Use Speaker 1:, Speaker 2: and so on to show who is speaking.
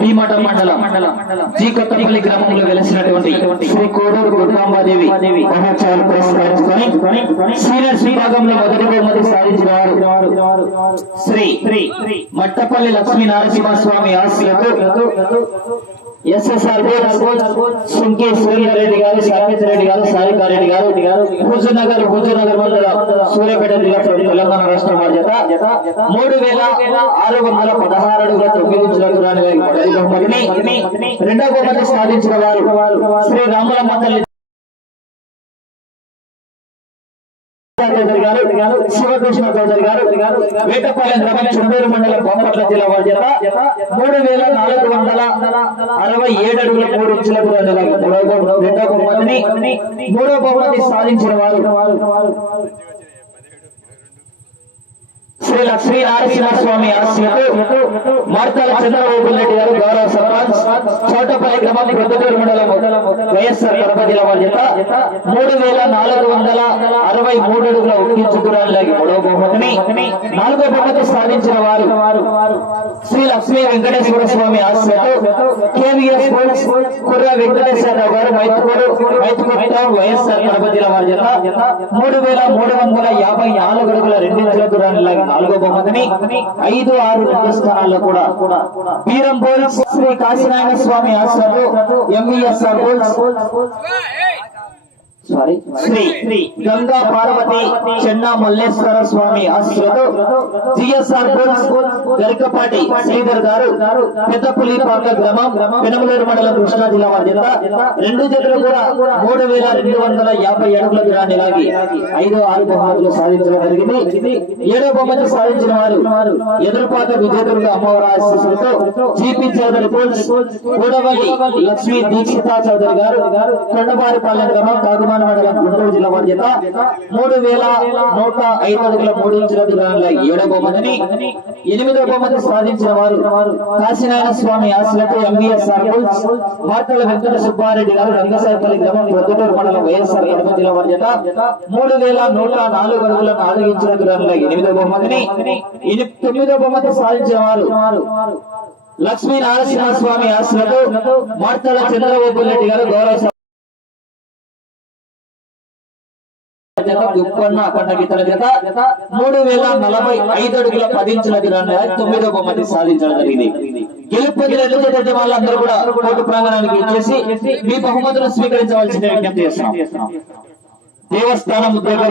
Speaker 1: భీమట మండలం జీ కొత్తపల్లి గ్రామంలో వెలిసినటువంటి శ్రీ కోడూరు దుర్గాంబాదేవి మహోత్సవాలు పురస్కరించుకొని సీనియర్స్ విభాగంలో మొదటి బహుమతి సాధించిన వారు శ్రీ మట్టపల్లి లక్ష్మీ నరసింహస్వామి ఆశలతో ఎస్ఎస్ఆర్ సుంకి సూర్యారెడ్డి గారు సాకేత్ రెడ్డి గారు సారికారెడ్డి గారు మండలం సూర్యాపేట జిల్లా తెలంగాణ రాష్ట్రం బాధ్యత. మూడు వేల ఆరు వందల పదహారు అడుగుల తొమ్మిది ఇంచుల బహుమతిని రెండవ సాధించిన వారు శ్రీ రాములమ్మ తల్లి చౌదరి గారు శివకృష్ణ చౌదరి గారు వేటపాలెం గ్రామం చుండూరు మండలం బొమ్మట్ల జిల్లా వారి చేత మూడు వేల నాలుగు వందల అరవై ఏడు అడుగుల మూడు ఇంచులకు మూడో రెండో బహుమతిని మూడో బహుమతి సాధించిన వారు శ్రీ లక్ష్మీ నరసింహస్వామి ఆశీస్సులతో మార్తాల చంద్రబాబు రెడ్డి గారు గౌరవ సర్పంచ్ చోటపల్లి గ్రామం మండలం వైఎస్ఆర్ కడప జిల్లా మూడు వేల నాలుగు వందల అరవై మూడు అడుగుల ఉక్కించు దూరాలకి మూడవ బహుమతిని నాలుగో బహుమతి సాధించిన వారు శ్రీ లక్ష్మీ వెంకటేశ్వర స్వామి ఆశీస్సులతో కేవీఎస్ స్పోర్ట్స్ కుర్ర వెంకటేశ్వరరావు గారు మైతుకోడు మైతుకోట వైఎస్ఆర్ కడప జిల్లా వారి మూడు వేల మూడు వందల యాభై నాలుగు అడుగుల రెండు నాలుగో బహుమతిని ఐదు ఆరు రెండు స్థానాల్లో కూడా వీరం బోల్స్ శ్రీ కాశీనారాయణ స్వామి ఆశ్రమంలో ఎంవీఎస్ఆర్ బోల్స్ సారీ శ్రీ గంగా పార్వతి చెన్నా మల్లేశ్వర స్వామి ఆశ్రమంలో జిఎస్ఆర్ బోల్స్ గరికపాటి శ్రీధర్ గారు పెద్దపులిపాక గ్రామం పెనమలూరు మండలం కృష్ణా జిల్లా వారి రెండు జతలు కూడా మూడు వేల రెండు వందల యాభై అడుగుల దూరాన్ని లాగి ఐదు ఆరు బహుమతులు సాధించడం జరిగింది. ఏడో బహుమతి సాధించిన వారు ఎదురుపాత విజయదుర్గ అమ్మవారి ఆశీస్సులతో జీపీ చౌదరి పోల్స్ కూడవల్లి లక్ష్మీ దీక్షితా చౌదరి గారు కొండబారిపాలెం గ్రామం కాగుమ మండలం గుంటూరు జిల్లా వారి చేత మూడు వేల నూట ఐదు అడుగుల మూడు ఇంచుల దూరాల ఏడో బహుమతిని ఎనిమిదవ బహుమతి సాధించిన వారు కాశీనారాయణ స్వామి ఆశలతో ఎంబీఎస్ఆర్ పోల్స్ మాటల వెంకట సుబ్బారెడ్డి గారు రంగసాయపల్లి గ్రామం ప్రొద్దుటూరు మండలం వైఎస్ఆర్ కడప జిల్లా వారి చేత మూడు వేల నూట నాలుగు అడుగుల నాలుగు ఇంచుల దూరాల ఎనిమిదో బహుమతిని తొమ్మిదవ బహుమతి సాధించిన వారు లక్ష్మీ నరసింహ స్వామి ఆశలతో మార్తల చంద్రబాబు రెడ్డి గారు గౌరవ జత దుప్పన్న అఖండ గీతల జత. మూడు వేల నలభై ఐదు అడుగుల పదించిన ఇంచుల తొమ్మిదో బహుమతి సాధించడం జరిగింది. గెలుపొందిన వాళ్ళందరూ కూడా కోర్టు ప్రాంగణానికి ఇచ్చేసి మీ బహుమతులు స్వీకరించవలసిన విజ్ఞప్తి చేస్తున్నాం. దేవస్థానం ఉద్యోగం